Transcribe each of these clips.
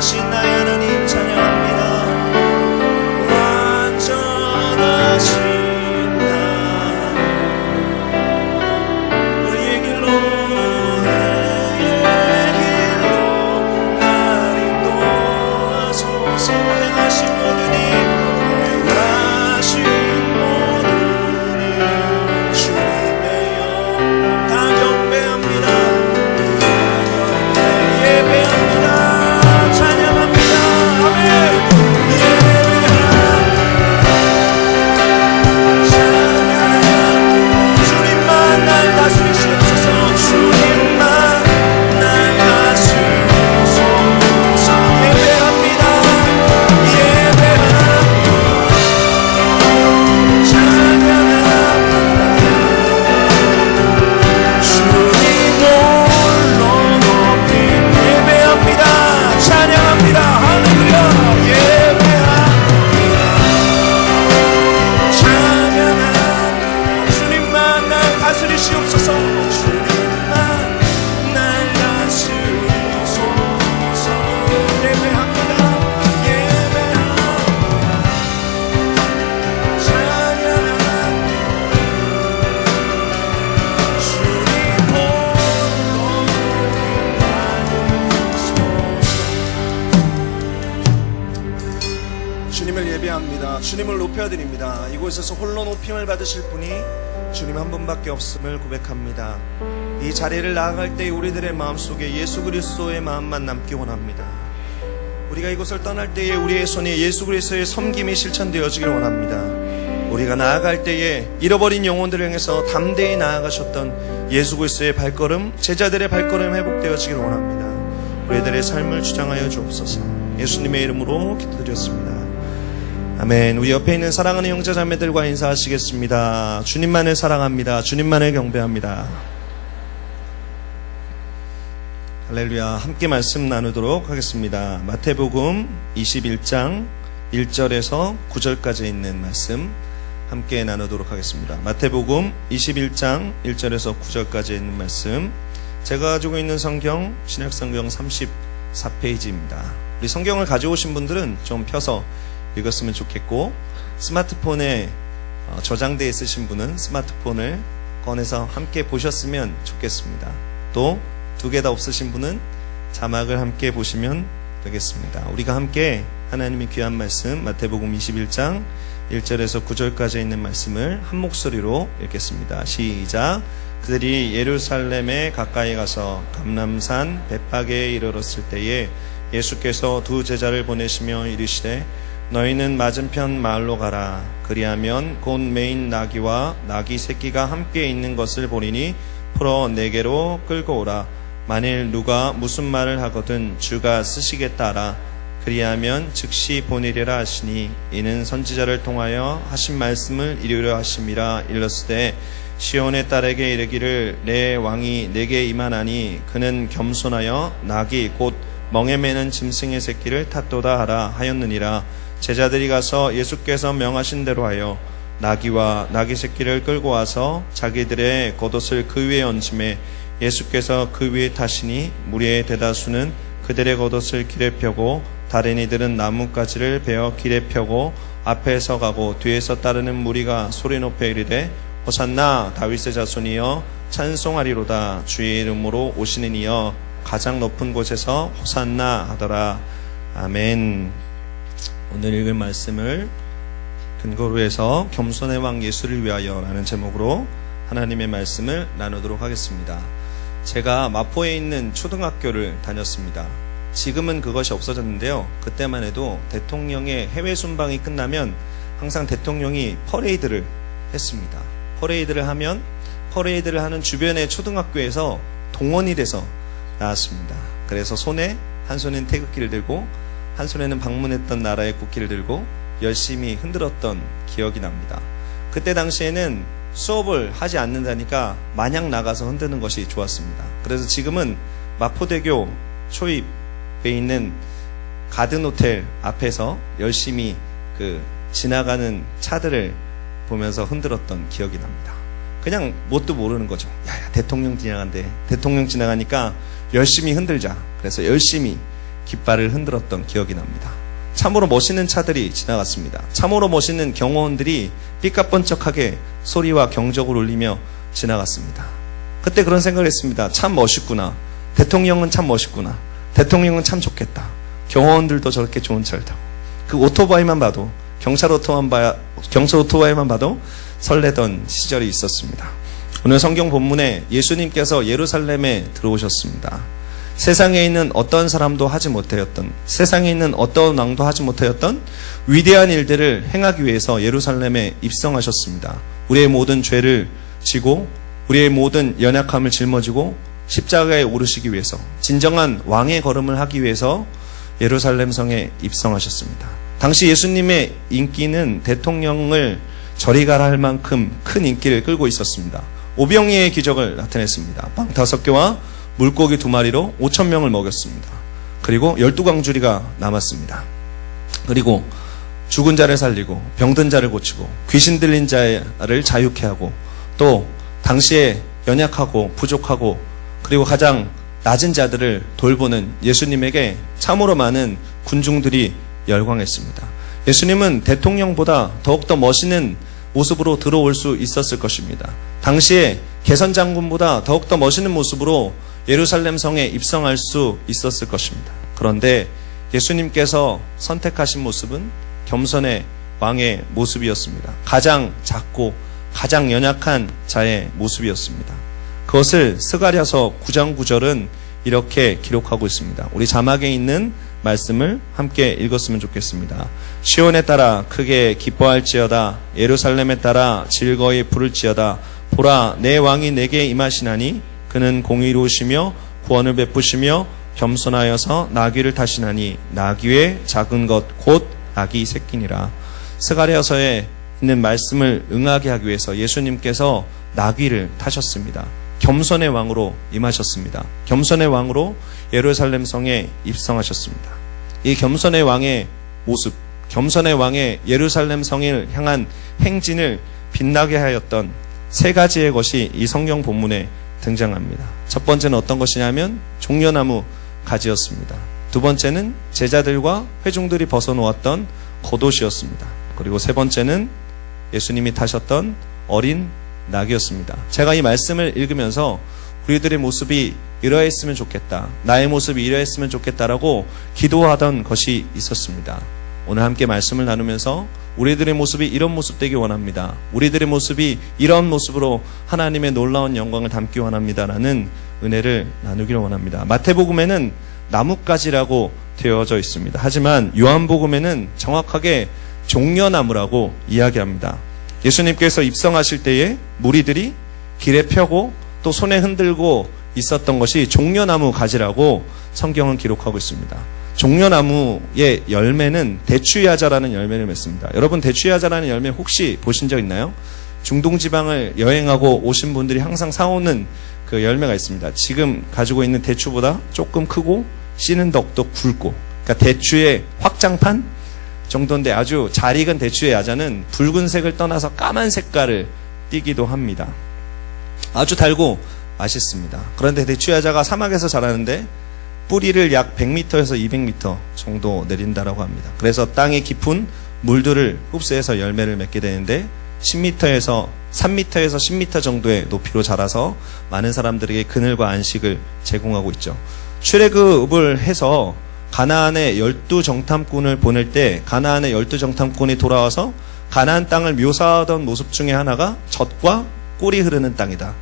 완전하신 나의 하나님 찬양합니다. 완전하신 주님을 높여드립니다. 이곳에서 홀로 높임을 받으실 분이 주님 한 분밖에 없음을 고백합니다. 이 자리를 나아갈 때 우리들의 마음속에 예수 그리스도의 마음만 남기 원합니다. 우리가 이곳을 떠날 때에 우리의 손에 예수 그리스도의 섬김이 실천되어지길 원합니다. 우리가 나아갈 때에 잃어버린 영혼들을 향해서 담대히 나아가셨던 예수 그리스도의 발걸음, 제자들의 발걸음 회복되어지길 원합니다. 우리들의 삶을 주장하여 주옵소서. 예수님의 이름으로 기도드렸습니다. 아멘. 우리 옆에 있는 사랑하는 형제 자매들과 인사하시겠습니다. 주님만을 사랑합니다. 주님만을 경배합니다. 할렐루야. 함께 말씀 나누도록 하겠습니다. 마태복음 21장 1절에서 9절까지 있는 말씀 함께 나누도록 하겠습니다. 마태복음 21장 1절에서 9절까지 있는 말씀, 제가 가지고 있는 성경 신약성경 34페이지입니다. 우리 성경을 가져오신 분들은 좀 펴서 읽었으면 좋겠고, 스마트폰에 저장되어 있으신 분은 스마트폰을 꺼내서 함께 보셨으면 좋겠습니다. 또 두 개 다 없으신 분은 자막을 함께 보시면 되겠습니다. 우리가 함께 하나님의 귀한 말씀 마태복음 21장 1절에서 9절까지 있는 말씀을 한 목소리로 읽겠습니다. 시작. 그들이 예루살렘에 가까이 가서 감람산 벳파게에 이르렀을 때에 예수께서 두 제자를 보내시며 이르시되 너희는 맞은편 마을로 가라. 그리하면 곧 매인 나귀와 나귀 새끼가 함께 있는 것을 보리니 풀어 내게로 끌고 오라. 만일 누가 무슨 말을 하거든 주가 쓰시겠다 하라. 그리하면 즉시 보내리라 하시니 이는 선지자를 통하여 하신 말씀을 이루려 하심이라. 일렀으되 시온의 딸에게 이르기를 내 왕이 내게 임하나니 그는 겸손하여 나귀 곧 멍에 매는 짐승의 새끼를 탔도다 하라 하였느니라. 제자들이 가서 예수께서 명하신 대로 하여 나귀와 나귀 새끼를 끌고 와서 자기들의 겉옷을 그 위에 얹음에 예수께서 그 위에 타시니 무리의 대다수는 그들의 겉옷을 길에 펴고 다른 이들은 나뭇가지를 베어 길에 펴고 앞에 서가고 뒤에서 따르는 무리가 소리 높여 이르되 호산나 다윗의 자손이여 찬송하리로다. 주의 이름으로 오시는 이여 가장 높은 곳에서 호산나 하더라. 아멘. 오늘 읽을 말씀을 근거로 해서 겸손의 왕 예수를 위하여 라는 제목으로 하나님의 말씀을 나누도록 하겠습니다. 제가 마포에 있는 초등학교를 다녔습니다. 지금은 그것이 없어졌는데요. 그때만 해도 대통령의 해외 순방이 끝나면 항상 대통령이 퍼레이드를 했습니다. 퍼레이드를 하면 퍼레이드를 하는 주변의 초등학교에서 동원이 돼서 나왔습니다. 그래서 한 손엔 태극기를 들고 한 손에는 방문했던 나라의 국기를 들고 열심히 흔들었던 기억이 납니다. 그때 당시에는 수업을 하지 않는다니까 마냥 나가서 흔드는 것이 좋았습니다. 그래서 지금은 마포대교 초입에 있는 가든호텔 앞에서 열심히 지나가는 차들을 보면서 흔들었던 기억이 납니다. 그냥 뭣도 모르는 거죠. 야야 대통령 지나간대. 대통령 지나가니까 열심히 흔들자. 그래서 열심히 깃발을 흔들었던 기억이 납니다. 참으로 멋있는 차들이 지나갔습니다. 참으로 멋있는 경호원들이 삐까뻔쩍하게 소리와 경적을 울리며 지나갔습니다. 그때 그런 생각을 했습니다. 참 멋있구나. 대통령은 참 멋있구나. 대통령은 참 좋겠다. 경호원들도 저렇게 좋은 차를 타고. 그 오토바이만 봐도, 경찰 오토바이만 봐도 설레던 시절이 있었습니다. 오늘 성경 본문에 예수님께서 예루살렘에 들어오셨습니다. 세상에 있는 어떤 사람도 하지 못하였던, 세상에 있는 어떤 왕도 하지 못하였던 위대한 일들을 행하기 위해서 예루살렘에 입성하셨습니다. 우리의 모든 죄를 지고 우리의 모든 연약함을 짊어지고 십자가에 오르시기 위해서, 진정한 왕의 걸음을 하기 위해서 예루살렘 성에 입성하셨습니다. 당시 예수님의 인기는 대통령을 저리 가라 할 만큼 큰 인기를 끌고 있었습니다. 오병이의 기적을 나타냈습니다. 빵 5개와 물고기 2마리로 5,000명을 먹였습니다. 그리고 12광주리가 남았습니다. 그리고 죽은 자를 살리고 병든 자를 고치고 귀신 들린 자를 자유케 하고, 또 당시에 연약하고 부족하고 그리고 가장 낮은 자들을 돌보는 예수님에게 참으로 많은 군중들이 열광했습니다. 예수님은 대통령보다 더욱더 멋있는 모습으로 들어올 수 있었을 것입니다. 당시에 개선장군보다 더욱더 멋있는 모습으로 예루살렘 성에 입성할 수 있었을 것입니다. 그런데 예수님께서 선택하신 모습은 겸손의 왕의 모습이었습니다. 가장 작고 가장 연약한 자의 모습이었습니다. 그것을 스가랴서 9장 9절은 이렇게 기록하고 있습니다. 우리 자막에 있는 말씀을 함께 읽었으면 좋겠습니다. 시온에 따라 크게 기뻐할지어다. 예루살렘에 따라 즐거이 부를지어다. 보라, 내 왕이 내게 임하시나니 그는 공의로우시며 구원을 베푸시며 겸손하여서 나귀를 타시나니 나귀의 작은 것 곧 나귀 새끼니라. 스가랴서에 있는 말씀을 응하게 하기 위해서 예수님께서 나귀를 타셨습니다. 겸손의 왕으로 임하셨습니다. 겸손의 왕으로 예루살렘 성에 입성하셨습니다. 이 겸손의 왕의 모습, 겸손의 왕의 예루살렘 성을 향한 행진을 빛나게 하였던 3가지의 것이 이 성경 본문에 등장합니다. 첫 번째는 어떤 것이냐면 종려나무 가지였습니다. 두 번째는 제자들과 회중들이 벗어놓았던 겉옷이었습니다. 그리고 세 번째는 예수님이 타셨던 어린 낙이었습니다. 제가 이 말씀을 읽으면서 우리들의 모습이 이러했으면 좋겠다, 나의 모습이 이러했으면 좋겠다라고 기도하던 것이 있었습니다. 오늘 함께 말씀을 나누면서 우리들의 모습이 이런 모습 되기 원합니다. 우리들의 모습이 이런 모습으로 하나님의 놀라운 영광을 담기 원합니다라는 은혜를 나누기를 원합니다. 마태복음에는 나뭇가지라고 되어져 있습니다. 하지만 요한복음에는 정확하게 종려나무라고 이야기합니다. 예수님께서 입성하실 때에 무리들이 길에 펴고 또 손에 흔들고 있었던 것이 종려나무 가지라고 성경은 기록하고 있습니다. 종려나무의 열매는 대추야자라는 열매를 맺습니다. 여러분, 대추야자라는 열매 혹시 보신 적 있나요? 중동지방을 여행하고 오신 분들이 항상 사오는 그 열매가 있습니다. 지금 가지고 있는 대추보다 조금 크고 씨는 더욱더 굵고, 그러니까 대추의 확장판 정도인데 아주 잘 익은 대추의 야자는 붉은색을 떠나서 까만 색깔을 띠기도 합니다. 아주 달고 맛있습니다. 그런데 대추 야자가 사막에서 자라는데 뿌리를 약 100m에서 200m 정도 내린다라고 합니다. 그래서 땅의 깊은 물들을 흡수해서 열매를 맺게 되는데 3m에서 10m 정도의 높이로 자라서 많은 사람들에게 그늘과 안식을 제공하고 있죠. 출애굽을 해서 가나안의 12정탐꾼을 보낼 때 가나안의 12정탐꾼이 돌아와서 가나안 땅을 묘사하던 모습 중에 하나가 젖과 꿀이 흐르는 땅이다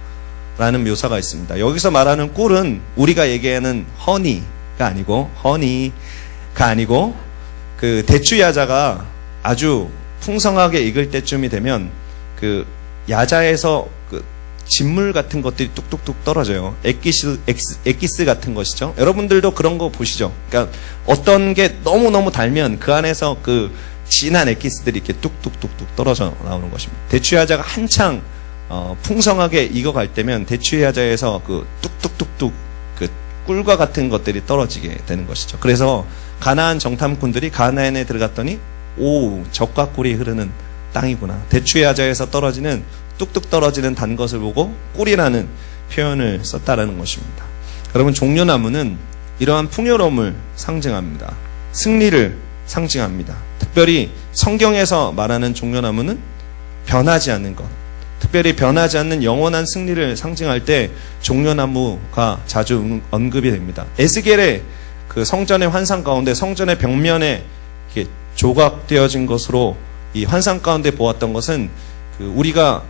라는 묘사가 있습니다. 여기서 말하는 꿀은 우리가 얘기하는 허니가 아니고 그 대추 야자가 아주 풍성하게 익을 때쯤이 되면 그 야자에서 그 진물 같은 것들이 뚝뚝뚝 떨어져요. 액기스 같은 것이죠. 여러분들도 그런 거 보시죠. 그러니까 어떤 게 너무너무 달면 그 안에서 그 진한 액기스들이 이렇게 뚝뚝뚝뚝 떨어져 나오는 것입니다. 대추야자가 한창 풍성하게 익어갈 때면 대추야자에서 그 뚝뚝뚝뚝 그 꿀과 같은 것들이 떨어지게 되는 것이죠. 그래서 가나안 정탐꾼들이 가나안에 들어갔더니 오, 젖과 꿀이 흐르는 땅이구나. 대추야자에서 떨어지는 뚝뚝 떨어지는 단 것을 보고 꿀이라는 표현을 썼다라는 것입니다. 여러분, 종려나무는 이러한 풍요로움을 상징합니다. 승리를 상징합니다. 특별히 성경에서 말하는 종려나무는 변하지 않는 것, 특별히 변하지 않는 영원한 승리를 상징할 때 종려나무가 자주 언급이 됩니다. 에스겔의 그 성전의 환상 가운데 성전의 벽면에 이렇게 조각되어진 것으로 이 환상 가운데 보았던 것은 우리가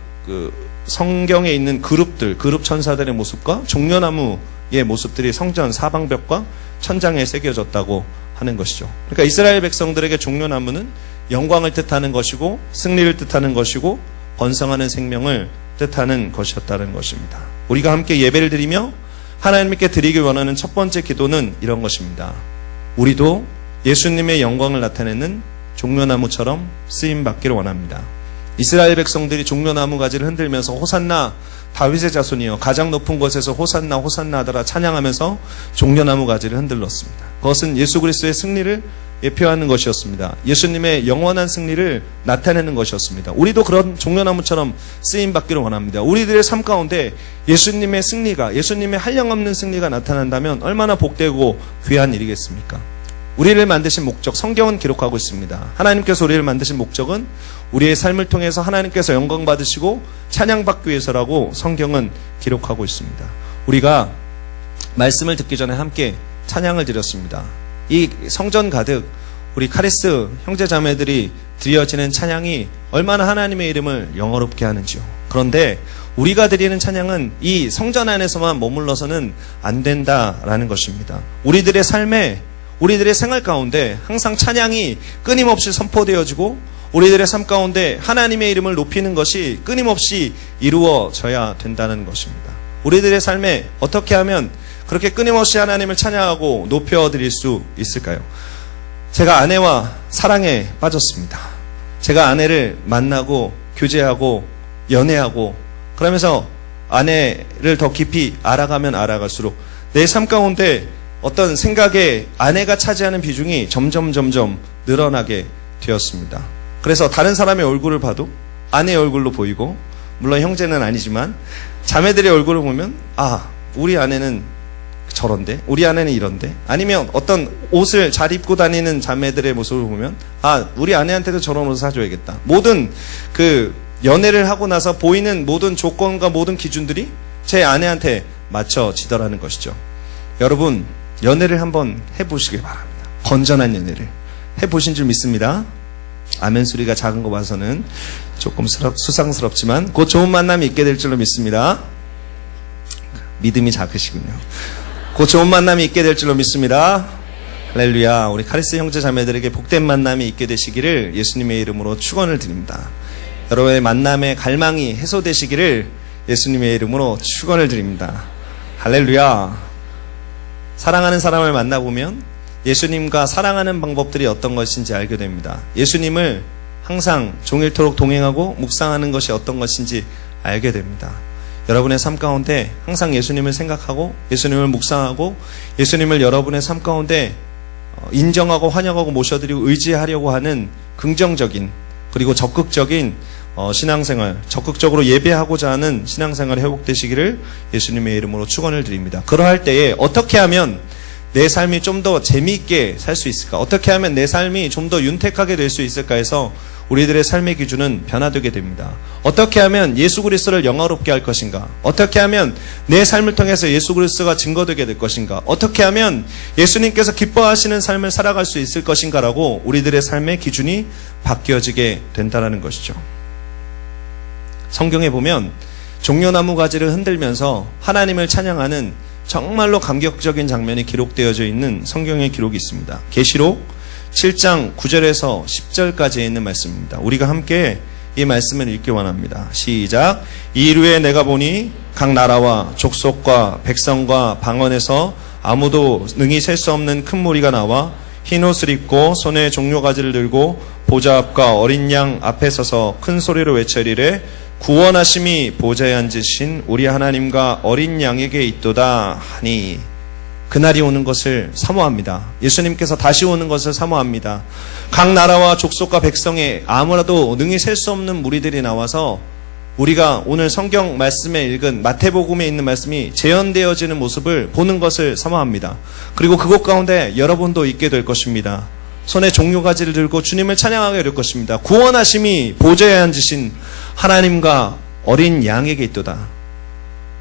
성경에 있는 그룹 천사들의 모습과 종려나무의 모습들이 성전 사방벽과 천장에 새겨졌다고 하는 것이죠. 그러니까 이스라엘 백성들에게 종려나무는 영광을 뜻하는 것이고 승리를 뜻하는 것이고 번성하는 생명을 뜻하는 것이었다는 것입니다. 우리가 함께 예배를 드리며 하나님께 드리길 원하는 첫 번째 기도는 이런 것입니다. 우리도 예수님의 영광을 나타내는 종려나무처럼 쓰임받기를 원합니다. 이스라엘 백성들이 종려나무 가지를 흔들면서 호산나 다윗의 자손이여 가장 높은 곳에서 호산나 호산나 하더라 찬양하면서 종려나무 가지를 흔들렀습니다. 그것은 예수 그리스도의 승리를 예표하는 것이었습니다. 예수님의 영원한 승리를 나타내는 것이었습니다. 우리도 그런 종려나무처럼 쓰임받기를 원합니다. 우리들의 삶 가운데 예수님의 승리가, 예수님의 한량없는 승리가 나타난다면 얼마나 복되고 귀한 일이겠습니까? 우리를 만드신 목적, 성경은 기록하고 있습니다. 하나님께서 우리를 만드신 목적은 우리의 삶을 통해서 하나님께서 영광 받으시고 찬양받기 위해서라고 성경은 기록하고 있습니다. 우리가 말씀을 듣기 전에 함께 찬양을 드렸습니다. 이 성전 가득 우리 카리스 형제자매들이 드려지는 찬양이 얼마나 하나님의 이름을 영어롭게 하는지요. 그런데 우리가 드리는 찬양은 이 성전 안에서만 머물러서는 안 된다라는 것입니다. 우리들의 삶에, 우리들의 생활 가운데 항상 찬양이 끊임없이 선포되어지고 우리들의 삶 가운데 하나님의 이름을 높이는 것이 끊임없이 이루어져야 된다는 것입니다. 우리들의 삶에 어떻게 하면 그렇게 끊임없이 하나님을 찬양하고 높여드릴 수 있을까요? 제가 아내와 사랑에 빠졌습니다. 제가 아내를 만나고 교제하고 연애하고 그러면서 아내를 더 깊이 알아가면 알아갈수록 내 삶 가운데 어떤 생각에 아내가 차지하는 비중이 점점 늘어나게 되었습니다. 그래서 다른 사람의 얼굴을 봐도 아내의 얼굴로 보이고, 물론 형제는 아니지만 자매들의 얼굴을 보면 우리 아내는 저런데, 우리 아내는 이런데, 아니면 어떤 옷을 잘 입고 다니는 자매들의 모습을 보면 우리 아내한테도 저런 옷을 사줘야겠다. 모든 연애를 하고 나서 보이는 모든 조건과 모든 기준들이 제 아내한테 맞춰지더라는 것이죠. 여러분, 연애를 한번 해보시길 바랍니다. 건전한 연애를 해보신 줄 믿습니다. 아멘 소리가 작은 거 봐서는 조금 수상스럽지만 곧 좋은 만남이 있게 될 줄로 믿습니다. 믿음이 작으시군요. 곧 좋은 만남이 있게 될 줄로 믿습니다. 할렐루야. 우리 카리스 형제 자매들에게 복된 만남이 있게 되시기를 예수님의 이름으로 축원을 드립니다. 여러분의 만남의 갈망이 해소되시기를 예수님의 이름으로 축원을 드립니다. 할렐루야. 사랑하는 사람을 만나보면 예수님과 사랑하는 방법들이 어떤 것인지 알게 됩니다. 예수님을 항상 종일토록 동행하고 묵상하는 것이 어떤 것인지 알게 됩니다. 여러분의 삶 가운데 항상 예수님을 생각하고 예수님을 묵상하고 예수님을 여러분의 삶 가운데 인정하고 환영하고 모셔드리고 의지하려고 하는 긍정적인 그리고 적극적인 신앙생활, 적극적으로 예배하고자 하는 신앙생활이 회복되시기를 예수님의 이름으로 축원을 드립니다. 그러할 때에 어떻게 하면 내 삶이 좀 더 재미있게 살 수 있을까? 어떻게 하면 내 삶이 좀 더 윤택하게 될 수 있을까 해서 우리들의 삶의 기준은 변화되게 됩니다. 어떻게 하면 예수 그리스도를 영화롭게 할 것인가? 어떻게 하면 내 삶을 통해서 예수 그리스도가 증거되게 될 것인가? 어떻게 하면 예수님께서 기뻐하시는 삶을 살아갈 수 있을 것인가라고 우리들의 삶의 기준이 바뀌어지게 된다는 것이죠. 성경에 보면 종려나무 가지를 흔들면서 하나님을 찬양하는 정말로 감격적인 장면이 기록되어져 있는 성경의 기록이 있습니다. 계시록 7장 9절에서 10절까지에 있는 말씀입니다. 우리가 함께 이 말씀을 읽기 원합니다. 시작. 이르에 내가 보니 각 나라와 족속과 백성과 방언에서 아무도 능히 셀 수 없는 큰 무리가 나와 흰 옷을 입고 손에 종려가지를 들고 보좌 앞과 어린 양 앞에 서서 큰 소리로 외쳐리래 구원하심이 보좌에 앉으신 우리 하나님과 어린 양에게 있도다 하니. 그날이 오는 것을 사모합니다. 예수님께서 다시 오는 것을 사모합니다. 각 나라와 족속과 백성에 아무라도 능히 셀 수 없는 무리들이 나와서 우리가 오늘 성경 말씀에 읽은 마태복음에 있는 말씀이 재현되어지는 모습을 보는 것을 사모합니다. 그리고 그곳 가운데 여러분도 있게 될 것입니다. 손에 종려가지를 들고 주님을 찬양하게 될 것입니다. 구원하심이 보좌에 앉으신 하나님과 어린 양에게 있도다.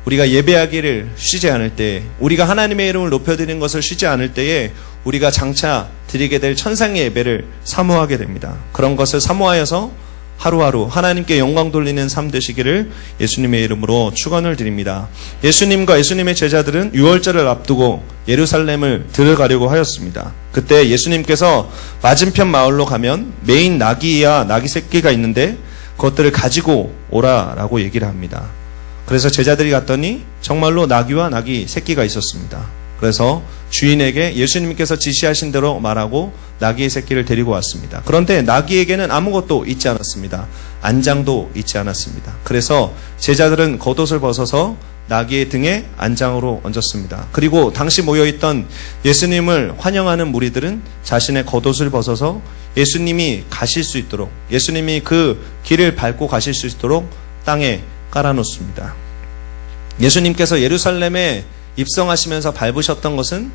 우리가 예배하기를 쉬지 않을 때, 우리가 하나님의 이름을 높여드리는 것을 쉬지 않을 때에 우리가 장차 드리게 될 천상의 예배를 사모하게 됩니다. 그런 것을 사모하여서 하루하루 하나님께 영광 돌리는 삶 되시기를 예수님의 이름으로 축원을 드립니다. 예수님과 예수님의 제자들은 유월절을 앞두고 예루살렘을 들어가려고 하였습니다. 그때 예수님께서 맞은편 마을로 가면 메인 나귀와 나귀 새끼가 있는데 그것들을 가지고 오라라고 얘기를 합니다. 그래서 제자들이 갔더니 정말로 나귀와 나귀 새끼가 있었습니다. 그래서 주인에게 예수님께서 지시하신 대로 말하고 나귀의 새끼를 데리고 왔습니다. 그런데 나귀에게는 아무것도 있지 않았습니다. 안장도 있지 않았습니다. 그래서 제자들은 겉옷을 벗어서 나귀의 등에 안장으로 얹었습니다. 그리고 당시 모여있던 예수님을 환영하는 무리들은 자신의 겉옷을 벗어서 예수님이 가실 수 있도록, 예수님이 그 길을 밟고 가실 수 있도록 땅에 깔아놓습니다. 예수님께서 예루살렘에 입성하시면서 밟으셨던 것은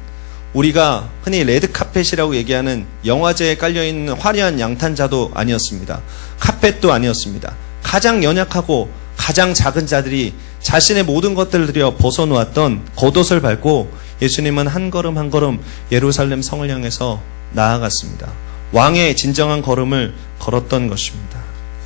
우리가 흔히 레드카펫이라고 얘기하는 영화제에 깔려있는 화려한 양탄자도 아니었습니다. 카펫도 아니었습니다. 가장 연약하고 가장 작은 자들이 자신의 모든 것들을 들여 벗어놓았던 겉옷을 밟고 예수님은 한 걸음 한 걸음 예루살렘 성을 향해서 나아갔습니다. 왕의 진정한 걸음을 걸었던 것입니다.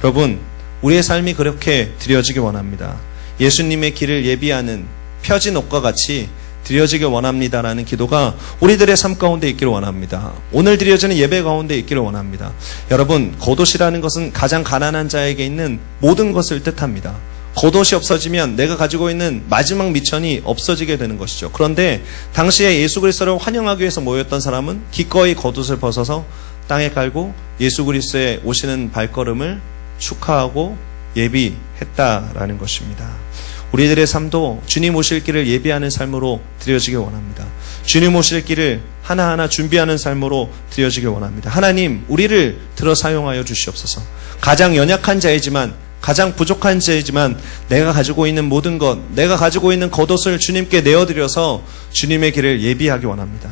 여러분, 우리의 삶이 그렇게 드려지기 원합니다. 예수님의 길을 예비하는 펴진 옷과 같이 드려지길 원합니다라는 기도가 우리들의 삶 가운데 있기를 원합니다. 오늘 드려지는 예배 가운데 있기를 원합니다. 여러분, 겉옷이라는 것은 가장 가난한 자에게 있는 모든 것을 뜻합니다. 겉옷이 없어지면 내가 가지고 있는 마지막 미천이 없어지게 되는 것이죠. 그런데 당시에 예수 그리스도를 환영하기 위해서 모였던 사람은 기꺼이 겉옷을 벗어서 땅에 깔고 예수 그리스도의 오시는 발걸음을 축하하고 예비했다라는 것입니다. 우리들의 삶도 주님 오실 길을 예비하는 삶으로 드려지길 원합니다. 주님 오실 길을 하나하나 준비하는 삶으로 드려지길 원합니다. 하나님, 우리를 들어 사용하여 주시옵소서. 가장 연약한 자이지만, 가장 부족한 자이지만 내가 가지고 있는 모든 것, 내가 가지고 있는 겉옷을 주님께 내어드려서 주님의 길을 예비하기 원합니다.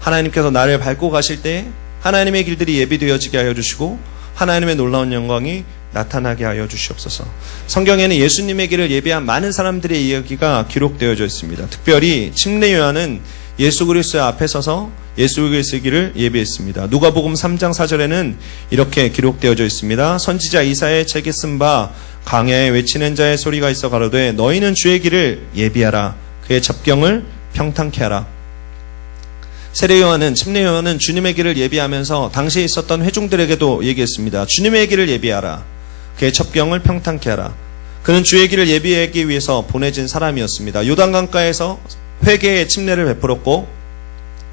하나님께서 나를 밟고 가실 때 하나님의 길들이 예비되어지게 하여 주시고 하나님의 놀라운 영광이 나타나게 하여 주시옵소서. 성경에는 예수님의 길을 예비한 많은 사람들의 이야기가 기록되어져 있습니다. 특별히 침례 요한은 예수 그리스도 앞에 서서 예수 그리스도의 길을 예비했습니다. 누가복음 3장 4절에는 이렇게 기록되어져 있습니다. 선지자 이사야의 책에 쓴 바 광야에 외치는 자의 소리가 있어 가로되 너희는 주의 길을 예비하라. 그의 첩경을 평탄케 하라. 세례 요한은, 침례 요한은 주님의 길을 예비하면서 당시에 있었던 회중들에게도 얘기했습니다. 주님의 길을 예비하라. 그의 첩경을 평탄케 하라. 그는 주의 길을 예비하기 위해서 보내진 사람이었습니다. 요단강가에서 회개의 침례를 베풀었고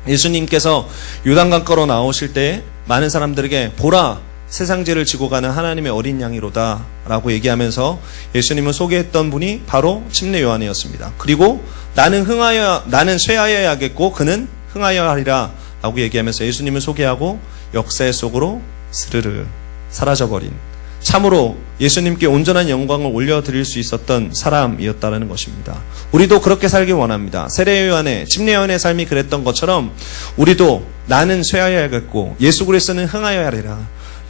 예수님께서 요단강가로 나오실 때 많은 사람들에게 보라, 세상죄를 지고 가는 하나님의 어린 양이로다 라고 얘기하면서 예수님을 소개했던 분이 바로 침례 요한이었습니다. 그리고 나는 쇠하여야겠고 그는 흥하여 하리라 라고 얘기하면서 예수님을 소개하고 역사 속으로 스르르 사라져버린, 참으로 예수님께 온전한 영광을 올려드릴 수 있었던 사람이었다는 것입니다. 우리도 그렇게 살길 원합니다. 세례 요한의, 침례 요한의 삶이 그랬던 것처럼 우리도 나는 쇠하여야겠고 예수 그리스도는 흥하여야 하리라,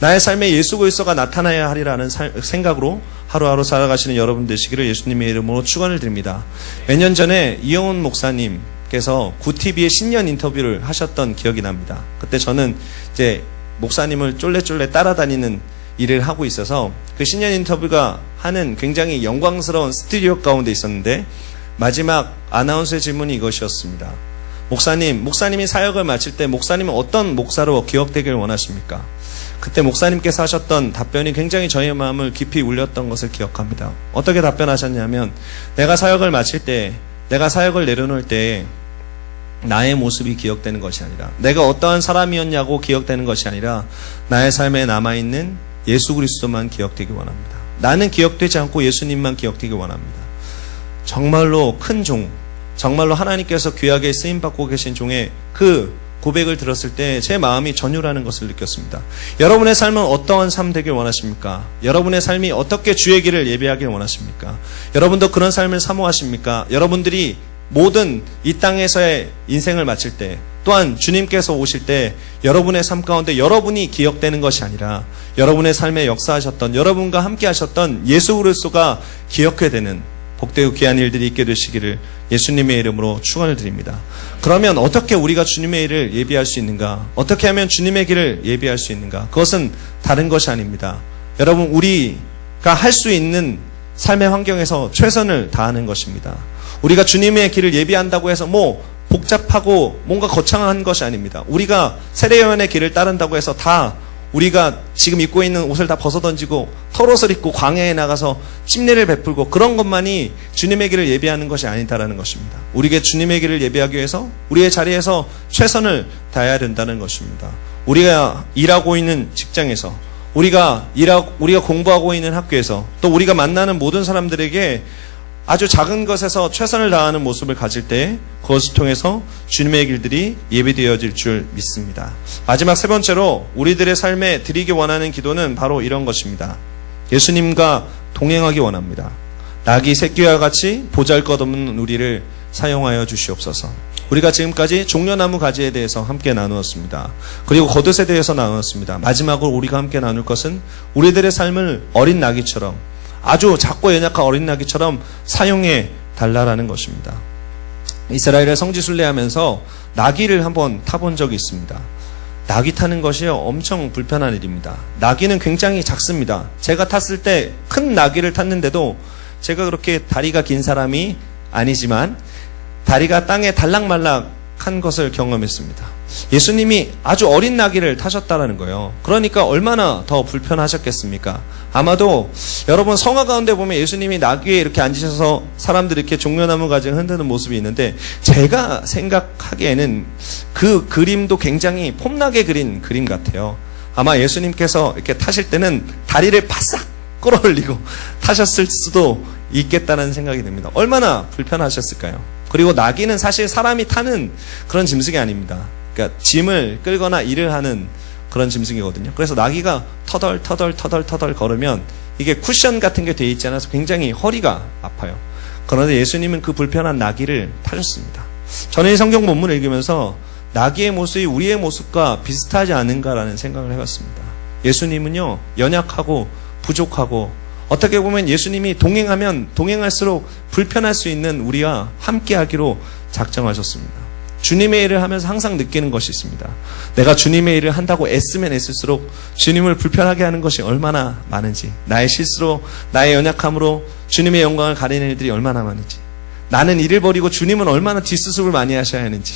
나의 삶에 예수 그리스도가 나타나야 하리라는 생각으로 하루하루 살아가시는 여러분 되시기를 예수님의 이름으로 축원을 드립니다. 몇 년 전에 이영훈 목사님께서 구TV의 신년 인터뷰를 하셨던 기억이 납니다. 그때 저는 이제 목사님을 쫄래쫄래 따라다니는 일을 하고 있어서 그 신년 인터뷰가 하는 굉장히 영광스러운 스튜디오 가운데 있었는데 마지막 아나운서의 질문이 이것이었습니다. 목사님이 사역을 마칠 때 목사님은 어떤 목사로 기억되길 원하십니까? 그때 목사님께서 하셨던 답변이 굉장히 저의 마음을 깊이 울렸던 것을 기억합니다. 어떻게 답변하셨냐면, 내가 사역을 마칠 때, 내가 사역을 내려놓을 때 나의 모습이 기억되는 것이 아니라, 내가 어떠한 사람이었냐고 기억되는 것이 아니라 나의 삶에 남아있는 예수 그리스도만 기억되기 원합니다. 나는 기억되지 않고 예수님만 기억되기 원합니다. 정말로 큰 종, 정말로 하나님께서 귀하게 쓰임받고 계신 종의 그 고백을 들었을 때 제 마음이 전율하는 것을 느꼈습니다. 여러분의 삶은 어떠한 삶 되길 원하십니까? 여러분의 삶이 어떻게 주의 길을 예배하길 원하십니까? 여러분도 그런 삶을 사모하십니까? 여러분들이 모든 이 땅에서의 인생을 마칠 때, 또한 주님께서 오실 때 여러분의 삶 가운데 여러분이 기억되는 것이 아니라 여러분의 삶에 역사하셨던, 여러분과 함께 하셨던 예수 그리스도가 기억해 되는 복되고 귀한 일들이 있게 되시기를 예수님의 이름으로 축원을 드립니다. 그러면 어떻게 우리가 주님의 일을 예비할 수 있는가? 어떻게 하면 주님의 길을 예비할 수 있는가? 그것은 다른 것이 아닙니다. 여러분, 우리가 할 수 있는 삶의 환경에서 최선을 다하는 것입니다. 우리가 주님의 길을 예비한다고 해서 복잡하고 뭔가 거창한 것이 아닙니다. 우리가 세례요한의 길을 따른다고 해서 다 우리가 지금 입고 있는 옷을 다 벗어던지고 털옷을 입고 광야에 나가서 침례를 베풀고 그런 것만이 주님의 길을 예비하는 것이 아니다라는 것입니다. 우리에게 주님의 길을 예비하기 위해서 우리의 자리에서 최선을 다해야 된다는 것입니다. 우리가 일하고 있는 직장에서, 우리가 공부하고 있는 학교에서, 또 우리가 만나는 모든 사람들에게 아주 작은 것에서 최선을 다하는 모습을 가질 때 그것을 통해서 주님의 길들이 예비되어질 줄 믿습니다. 마지막 세 번째로 우리들의 삶에 드리기 원하는 기도는 바로 이런 것입니다. 예수님과 동행하기 원합니다. 낙이 새끼와 같이 보잘것없는 우리를 사용하여 주시옵소서. 우리가 지금까지 종려나무 가지에 대해서 함께 나누었습니다. 그리고 겉옷에 대해서 나누었습니다. 마지막으로 우리가 함께 나눌 것은 우리들의 삶을 어린 나귀처럼, 아주 작고 연약한 어린 나귀처럼 사용해 달라라는 것입니다. 이스라엘의 성지순례하면서 나귀를 한번 타본 적이 있습니다. 나귀 타는 것이 엄청 불편한 일입니다. 나귀는 굉장히 작습니다. 제가 탔을 때 큰 나귀를 탔는데도 제가 그렇게 다리가 긴 사람이 아니지만 다리가 땅에 달락말락한 것을 경험했습니다. 예수님이 아주 어린 나귀를 타셨다라는 거예요. 그러니까 얼마나 더 불편하셨겠습니까? 아마도 여러분 성화 가운데 보면 예수님이 나귀에 이렇게 앉으셔서 사람들이 이렇게 종려나무 가지를 흔드는 모습이 있는데, 제가 생각하기에는 그 그림도 굉장히 폼나게 그린 그림 같아요. 아마 예수님께서 이렇게 타실 때는 다리를 바싹 끌어올리고 타셨을 수도 있겠다는 생각이 듭니다. 얼마나 불편하셨을까요? 그리고 나귀는 사실 사람이 타는 그런 짐승이 아닙니다. 그러니까 짐을 끌거나 일을 하는 그런 짐승이거든요. 그래서 나귀가 터덜 걸으면 이게 쿠션 같은 게 돼 있지 않아서 굉장히 허리가 아파요. 그런데 예수님은 그 불편한 나귀를 타셨습니다. 저는 이 성경 본문을 읽으면서 나귀의 모습이 우리의 모습과 비슷하지 않은가라는 생각을 해봤습니다. 예수님은요, 연약하고 부족하고, 어떻게 보면 예수님이 동행하면 동행할수록 불편할 수 있는 우리와 함께 하기로 작정하셨습니다. 주님의 일을 하면서 항상 느끼는 것이 있습니다. 내가 주님의 일을 한다고 애쓰면 애쓸수록 주님을 불편하게 하는 것이 얼마나 많은지, 나의 실수로, 나의 연약함으로 주님의 영광을 가리는 일들이 얼마나 많은지, 나는 일을 버리고 주님은 얼마나 뒷수습을 많이 하셔야 하는지,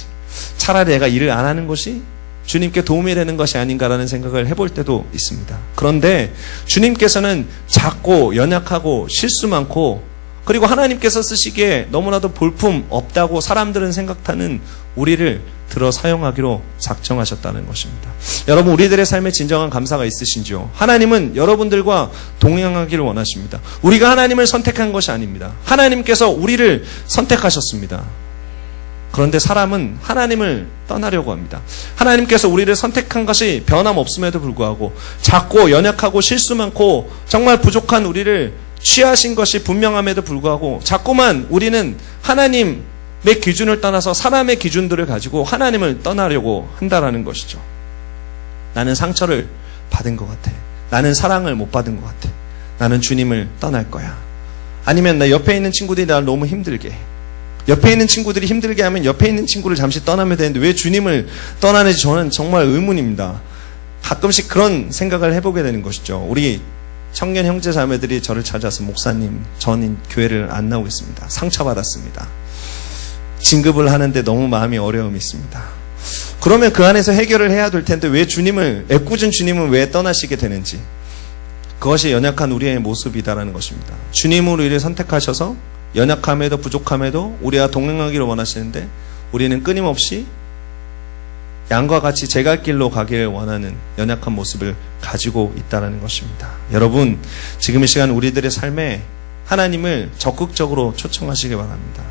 차라리 내가 일을 안 하는 것이 주님께 도움이 되는 것이 아닌가라는 생각을 해볼 때도 있습니다. 그런데 주님께서는 작고 연약하고 실수 많고, 그리고 하나님께서 쓰시기에 너무나도 볼품 없다고 사람들은 생각하는 우리를 들어 사용하기로 작정하셨다는 것입니다. 여러분, 우리들의 삶에 진정한 감사가 있으신지요? 하나님은 여러분들과 동행하기를 원하십니다. 우리가 하나님을 선택한 것이 아닙니다. 하나님께서 우리를 선택하셨습니다. 그런데 사람은 하나님을 떠나려고 합니다. 하나님께서 우리를 선택한 것이 변함없음에도 불구하고 작고 연약하고 실수 많고 정말 부족한 우리를 취하신 것이 분명함에도 불구하고 자꾸만 우리는 하나님의 기준을 떠나서 사람의 기준들을 가지고 하나님을 떠나려고 한다라는 것이죠. 나는 상처를 받은 것 같아. 나는 사랑을 못 받은 것 같아. 나는 주님을 떠날 거야. 아니면 나 옆에 있는 친구들이 나를 너무 힘들게 해. 옆에 있는 친구들이 힘들게 하면 옆에 있는 친구를 잠시 떠나면 되는데 왜 주님을 떠나는지 저는 정말 의문입니다. 가끔씩 그런 생각을 해보게 되는 것이죠. 우리 청년 형제 자매들이 저를 찾아서, 목사님, 저는 교회를 안 나오고 있습니다. 상처받았습니다. 진급을 하는데 너무 마음이 어려움이 있습니다. 그러면 그 안에서 해결을 해야 될 텐데 왜 애꿎은 주님은 왜 떠나시게 되는지, 그것이 연약한 우리의 모습이다라는 것입니다. 주님으로 우리를 선택하셔서 연약함에도 부족함에도 우리와 동행하기를 원하시는데 우리는 끊임없이 양과 같이 제 갈 길로 가기를 원하는 연약한 모습을 가지고 있다는 것입니다. 여러분, 지금 이 시간 우리들의 삶에 하나님을 적극적으로 초청하시기 바랍니다.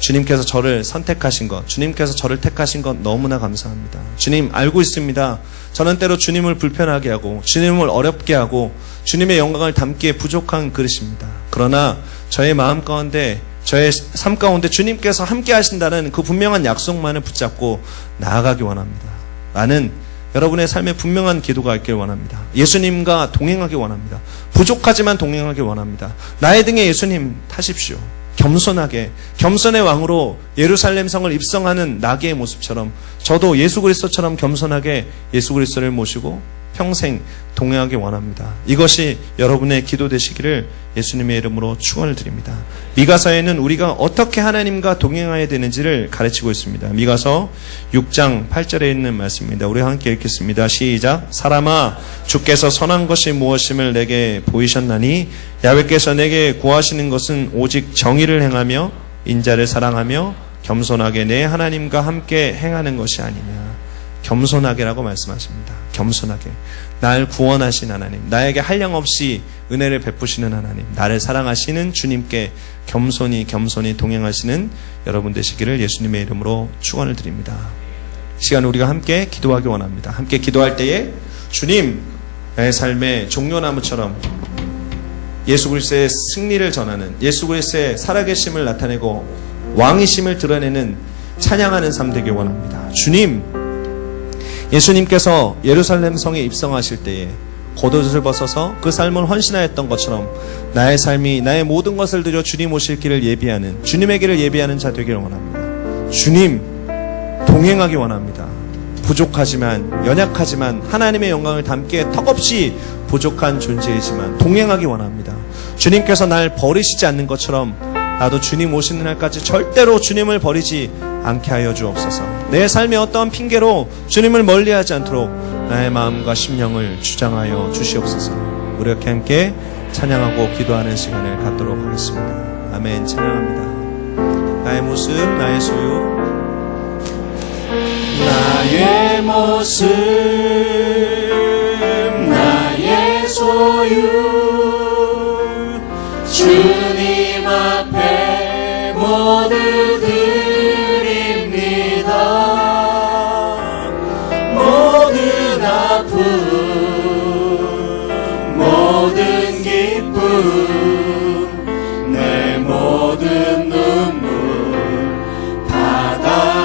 주님께서 저를 선택하신 것, 주님께서 저를 택하신 것 너무나 감사합니다. 주님, 알고 있습니다. 저는 때로 주님을 불편하게 하고 주님을 어렵게 하고 주님의 영광을 담기에 부족한 그릇입니다. 그러나 저의 마음 가운데, 저의 삶 가운데 주님께서 함께 하신다는 그 분명한 약속만을 붙잡고 나아가기 원합니다. 나는 여러분의 삶에 분명한 기도가 있길 원합니다. 예수님과 동행하기 원합니다. 부족하지만 동행하기 원합니다. 나의 등에 예수님 타십시오. 겸손하게, 겸손의 왕으로 예루살렘 성을 입성하는 나귀의 모습처럼 저도 예수 그리스도처럼 겸손하게 예수 그리스도를 모시고 평생 동행하기 원합니다. 이것이 여러분의 기도 되시기를 예수님의 이름으로 축원을 드립니다. 미가서에는 우리가 어떻게 하나님과 동행해야 되는지를 가르치고 있습니다. 미가서 6장 8절에 있는 말씀입니다. 우리 함께 읽겠습니다. 시작. 사람아, 주께서 선한 것이 무엇임을 내게 보이셨나니 야훼께서 내게 구하시는 것은 오직 정의를 행하며 인자를 사랑하며 겸손하게 내 하나님과 함께 행하는 것이 아니냐. 겸손하게라고 말씀하십니다. 겸손하게. 날 구원하신 하나님, 나에게 한량없이 은혜를 베푸시는 하나님, 나를 사랑하시는 주님께 겸손히 동행하시는 여러분 되시기를 예수님의 이름으로 축원을 드립니다. 이 시간 우리가 함께 기도하기 원합니다. 함께 기도할 때에 주님, 나의 삶의 종려나무처럼 예수 그리스도의 승리를 전하는, 예수 그리스도의 살아계심을 나타내고 왕이심을 드러내는 찬양하는 삶 되길 원합니다. 주님, 예수님께서 예루살렘 성에 입성하실 때에 겉옷을 벗어서 그 삶을 헌신하였던 것처럼 나의 삶이 나의 모든 것을 들여 주님 오실 길을 예비하는, 주님의 길을 예비하는 자 되기를 원합니다. 주님, 동행하기 원합니다. 부족하지만, 연약하지만 하나님의 영광을 담기에 턱없이 부족한 존재이지만 동행하기 원합니다. 주님께서 날 버리시지 않는 것처럼 나도 주님 오시는 날까지 절대로 주님을 버리지 않게 하여 주옵소서. 내 삶의 어떠한 핑계로 주님을 멀리하지 않도록 나의 마음과 심령을 주장하여 주시옵소서. 우리 이렇게 함께 찬양하고 기도하는 시간을 갖도록 하겠습니다. 아멘. 찬양합니다. 나의 모습, 나의 소유, 나의 모습, 나의 소유, 주님 앞에 모두 드립니다. 모든 아픔, 모든 기쁨, 내 모든 눈물 받아주소서.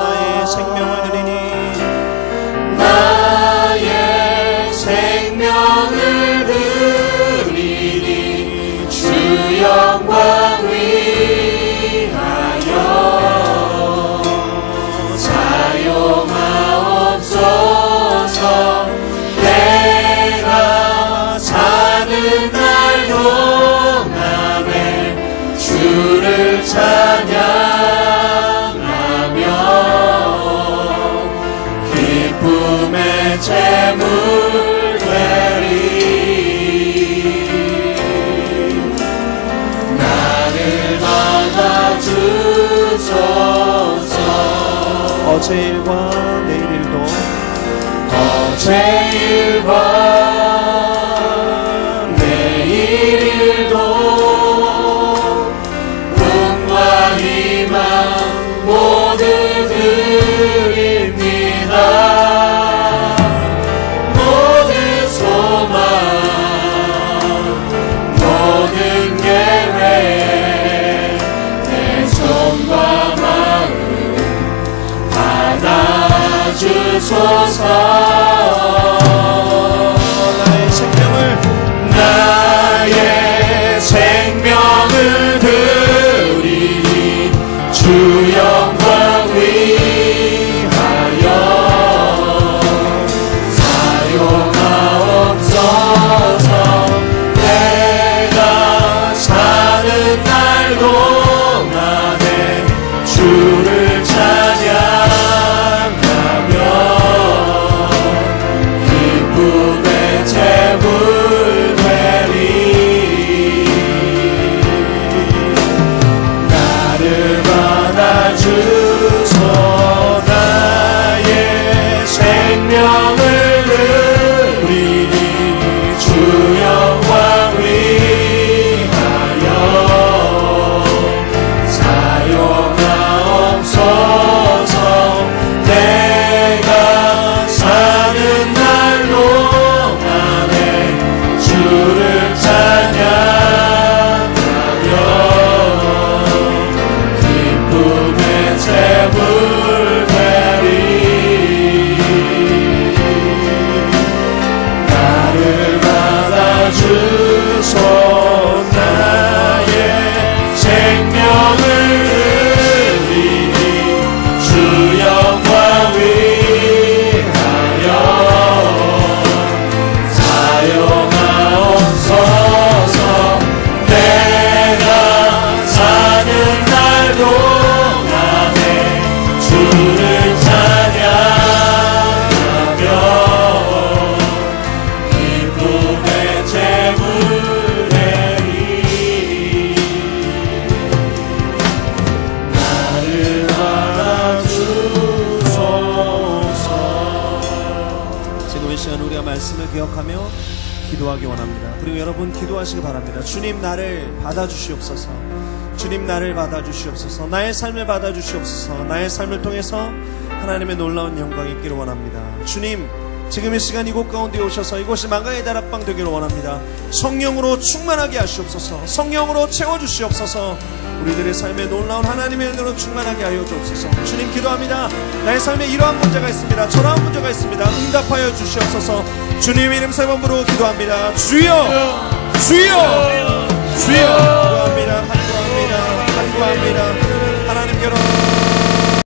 나의 생명을 드리니, 나의 생명을 드리니 주 영광 위하여 사용하옵소서. 내가 사는 날 동안에 주를 찬양하며 기쁨의 제물 되리. 나를 받아주소서. 어제 일과 내일 일도, 어제 일과 내일 일도 꿈과 희망 모두 드립니다. 모든 소망, 모든 계획, 내 손과 마음 받아주소서. 나의 생명을, 나의 생명을 드리니 주 영광 위하여 사용하옵소서. 내가 사는 날 동안에 주를 찬양하며 말씀을 기억하며 기도하기 원합니다. 그리고 여러분 기도하시기 바랍니다. 주님 나를 받아주시옵소서. 주님 나를 받아주시옵소서. 나의 삶을 받아주시옵소서. 나의 삶을 통해서 하나님의 놀라운 영광이 있기를 원합니다. 주님 지금 이 시간 이곳 가운데 오셔서 이곳이 마가의 다락방 되기를 원합니다. 성령으로 충만하게 하시옵소서. 성령으로 채워주시옵소서. 우리들의 삶에 놀라운 하나님의 은혜로 충만하게 하여 주옵소서. 주님 기도합니다. 나의 삶에 이러한 문제가 있습니다. 저러한 문제가 있습니다. 응답하여 주시옵소서. 주님 이름 세 번 부르고 기도합니다. 주여 주여 주여. 기도합니다. 간구합니다. 간구합니다. 하나님 여러분